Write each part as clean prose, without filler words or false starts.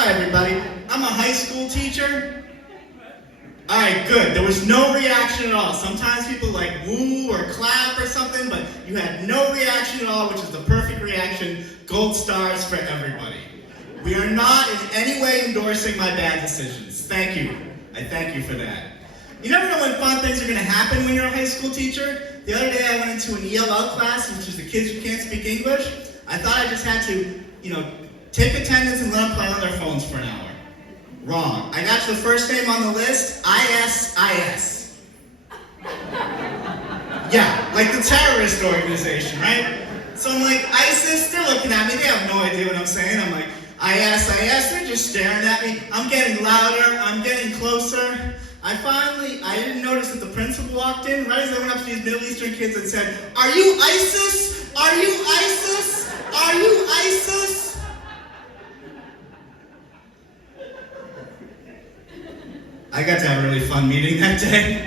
Hi, everybody. I'm a high school teacher. All right, good. There was no reaction at all. Sometimes people like woo or clap or something, but you had no reaction at all, which is the perfect reaction. Gold stars for everybody. We are not in any way endorsing my bad decisions. Thank you. I thank you for that. You never know when fun things are going to happen when you're a high school teacher. The other day I went into an ELL class, which is the kids who can't speak English. I thought I just had to, take attendance and let them play on their phones for an hour. Wrong. I got to the first name on the list, ISIS. Yeah, like the terrorist organization, right? So I'm like, ISIS, they're looking at me, they have no idea what I'm saying. I'm like, ISIS, they're just staring at me. I'm getting louder, I'm getting closer. I didn't notice that the principal walked in, right as I went up to these Middle Eastern kids and said, "Are you ISIS? Are you ISIS? Are you ISIS?" I got to have a really fun meeting that day.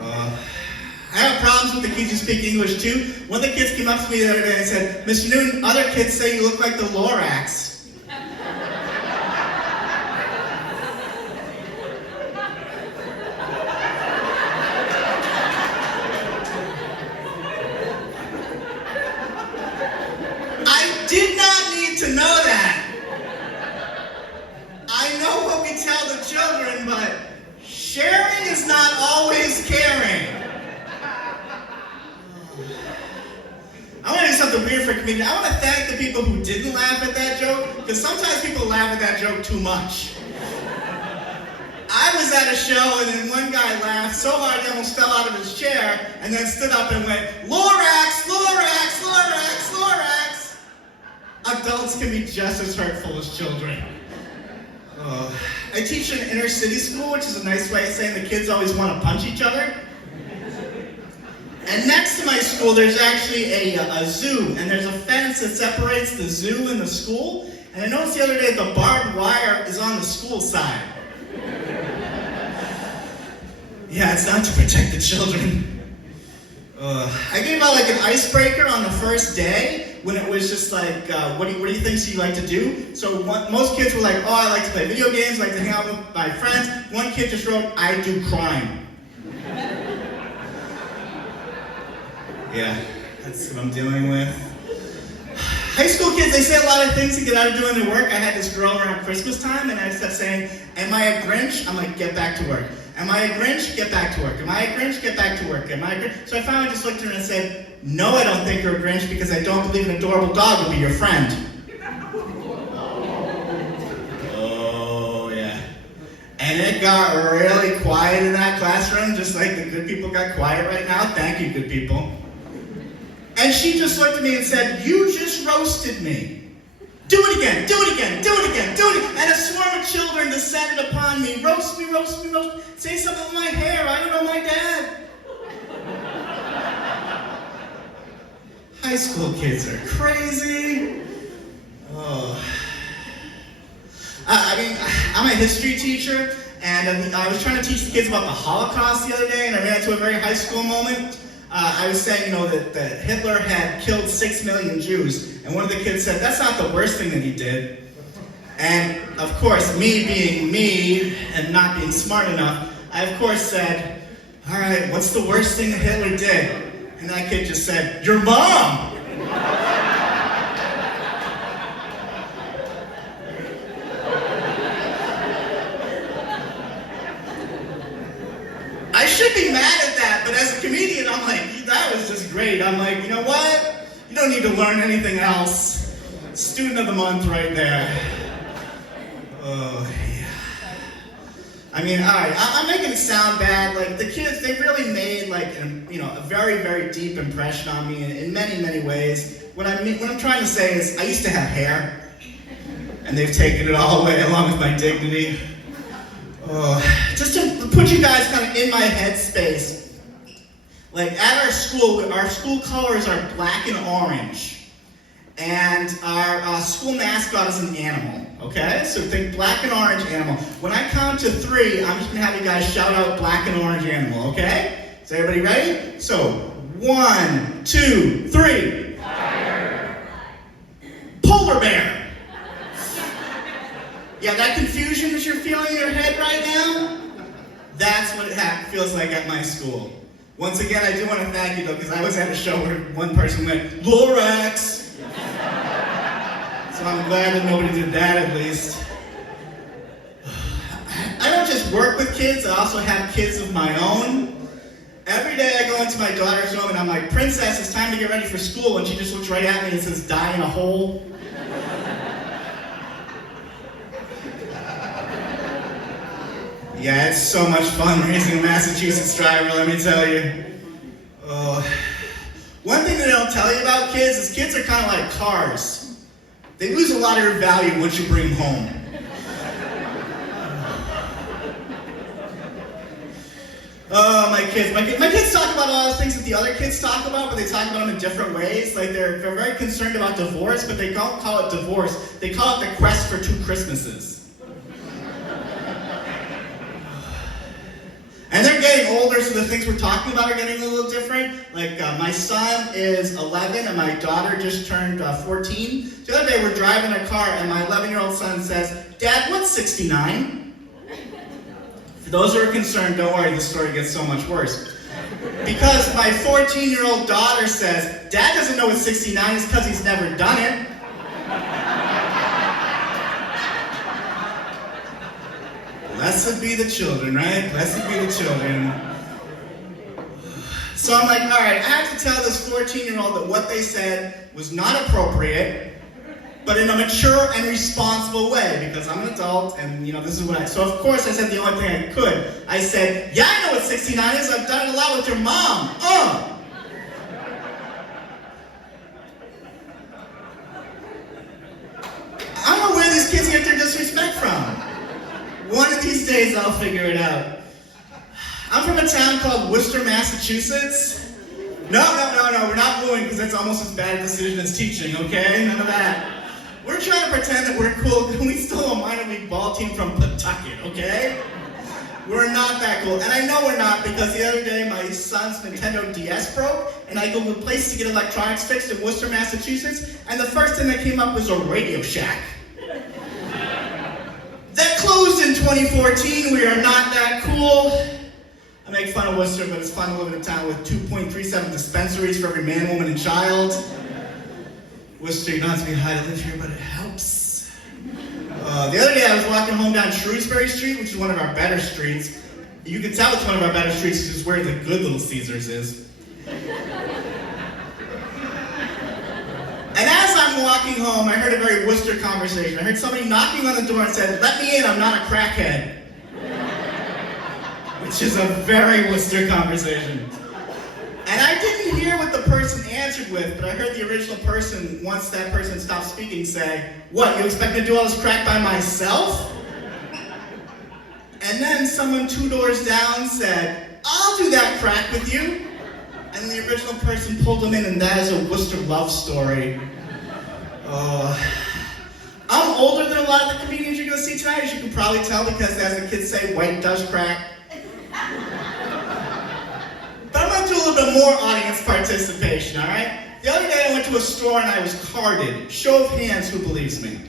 I have problems with the kids who speak English too. One of the kids came up to me the other day and said, "Mr. Newton, other kids say you look like the Lorax." Did not need to know that. I know what we tell the children, but sharing is not always caring. I want to do something weird for a comedian. I want to thank the people who didn't laugh at that joke, because sometimes people laugh at that joke too much. I was at a show, and then one guy laughed so hard he almost fell out of his chair, and then stood up and went, "Lorax, Lorax, Lorax, Lorax." Adults can be just as hurtful as children. I teach in an inner city school, which is a nice way of saying the kids always want to punch each other. And next to my school, there's actually a zoo, and there's a fence that separates the zoo and the school. And I noticed the other day the barbed wire is on the school side. Yeah, it's not to protect the children. I gave out like an icebreaker on the first day when it was just like, what do you think you like to do? So most kids were like, "Oh, I like to play video games, I like to hang out with my friends." One kid just wrote, "I do crime." Yeah, that's what I'm dealing with. High school kids, they say a lot of things to get out of doing their work. I had this girl around Christmas time, and I just kept saying, "Am I a Grinch?" I'm like, "Get back to work." "Am I a Grinch?" "Get back to work." "Am I a Grinch?" "Get back to work." "Am I a Grinch?" So I finally just looked at her and said, "No, I don't think you're a Grinch, because I don't believe an adorable dog will be your friend." Oh, yeah. And it got really quiet in that classroom, just like the good people got quiet right now. Thank you, good people. And she just looked at me and said, "You just roasted me. Do it again, do it again, do it again, do it again." And a swarm of children descended upon me. "Roast me, roast me, roast me. Say something with my hair. I don't know my dad." High school kids are crazy. I'm a history teacher, and I was trying to teach the kids about the Holocaust the other day, and I ran into a very high school moment. I was saying, that Hitler had killed 6 million Jews, and one of the kids said, "That's not the worst thing that he did." And of course, me being me and not being smart enough, I of course said, "All right, what's the worst thing that Hitler did?" And that kid just said, "Your mom!" I should be mad at that, but as a comedian, I'm like, that was just great. I'm like, you know what? You don't need to learn anything else. Student of the month right there. Oh, yeah. I mean, all right, I'm making it sound bad. Like, the kids, they really made, like, a very, very deep impression on me in many, many ways. What I'm trying to say is, I used to have hair, and they've taken it all away along with my dignity. Just to put you guys kind of in my headspace, like at our school colors are black and orange, and our school mascot is an animal, okay? So think black and orange animal. When I count to 3, I'm just gonna have you guys shout out black and orange animal, okay? Is everybody ready? So, 1, 2, 3. Tiger. Polar bear. Yeah, that confusion that you're feeling in your head right now, that's what it feels like at my school. Once again, I do want to thank you, though, because I was at a show where one person went, Lorax! So I'm glad that nobody did that, at least. I don't just work with kids, I also have kids of my own. Every day I go into my daughter's room and I'm like, Princess, it's time to get ready for school. And she just looks right at me and says, die in a hole. Yeah, it's so much fun raising a Massachusetts driver, let me tell you. One thing they don't tell you about kids is kids are kind of like cars. They lose a lot of their value once you bring them home. Oh, my kids. My kids talk about a lot of things that the other kids talk about, but they talk about them in different ways. Like, they're very concerned about divorce, but they don't call it divorce. They call it the quest for 2 Christmases. And they're getting older, so the things we're talking about are getting a little different. Like, my son is 11, and my daughter just turned 14. The other day, we're driving a car, and my 11-year-old son says, Dad, what's 69? For those who are concerned, don't worry, this story gets so much worse. Because my 14-year-old daughter says, Dad doesn't know what 69 is because he's never done it. Blessed be the children, right? Blessed be the children. So I'm like, all right, I have to tell this 14-year-old that what they said was not appropriate, but in a mature and responsible way, because I'm an adult, and this is what so of course I said the only thing I could. I said, yeah, I know what 69 is, I've done it a lot with your mom. I don't know where these kids get their disrespect from. One of these days I'll figure it out. I'm from a town called Worcester, Massachusetts. No, we're not moving because that's almost as bad a decision as teaching, okay? None of that. We're trying to pretend that we're cool because we still a minor league ball team from Pawtucket, okay? We're not that cool. And I know we're not because the other day my son's Nintendo DS broke and I Googled places to get electronics fixed in Worcester, Massachusetts, and the first thing that came up was a Radio Shack. That closed in 2014. We are not that cool. I make fun of Worcester, but it's fun to live in a town with 2.37 dispensaries for every man, woman, and child. Worcester, you don't have to be high to live here, but it helps. The other day I was walking home down Shrewsbury Street, which is one of our better streets. You can tell it's one of our better streets because it's where the good Little Caesars is. And as I'm walking home, I heard a very Worcester conversation. I heard somebody knocking on the door and said, let me in, I'm not a crackhead. Which is a very Worcester conversation. And I didn't hear what the person answered with, but I heard the original person, once that person stopped speaking, say, what, you expect me to do all this crack by myself? And then someone 2 doors down said, I'll do that crack with you. And the original person pulled him in, and that is a Worcester love story. I'm older than a lot of the comedians you're going to see tonight, as you can probably tell, because as the kids say, white does crack. But I'm going to do a little bit more audience participation, all right? The other day I went to a store and I was carded. Show of hands who believes me.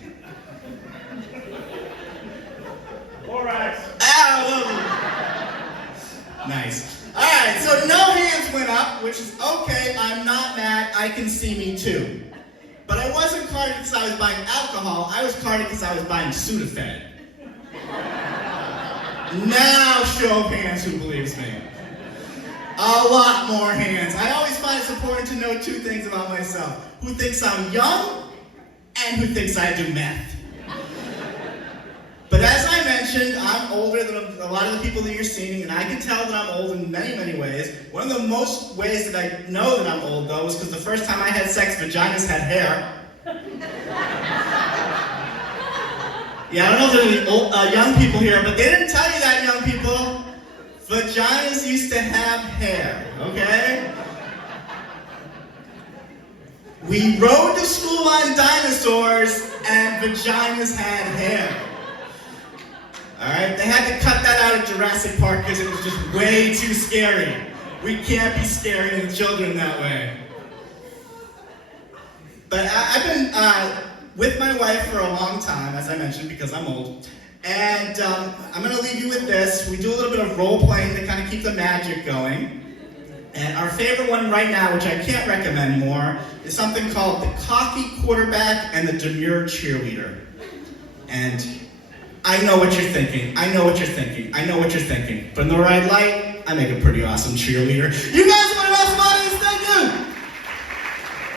All right. Nice. All right, so no hands went up, which is okay. I'm not mad. I can see me too. But I wasn't carded because I was buying alcohol. I was carded because I was buying Sudafed. Now show of hands who believes me. A lot more hands. I always find it's important to know 2 things about myself. Who thinks I'm young and who thinks I do meth. But as I mentioned, I'm older than a lot of the people that you're seeing, and I can tell that I'm old in many, many ways. One of the most ways that I know that I'm old, though, is because the first time I had sex, vaginas had hair. Yeah, I don't know if there's any old, young people here, but they didn't tell you that, young people. Vaginas used to have hair, okay? We rode to school on dinosaurs, and vaginas had hair. Alright, they had to cut that out of Jurassic Park because it was just way too scary. We can't be scaring the children that way. But I've been with my wife for a long time, as I mentioned, because I'm old. And I'm going to leave you with this. We do a little bit of role playing to kind of keep the magic going. And our favorite one right now, which I can't recommend more, is something called the cocky quarterback and the demure cheerleader. And I know what you're thinking. I know what you're thinking. I know what you're thinking. But in the right light, I make a pretty awesome cheerleader. You guys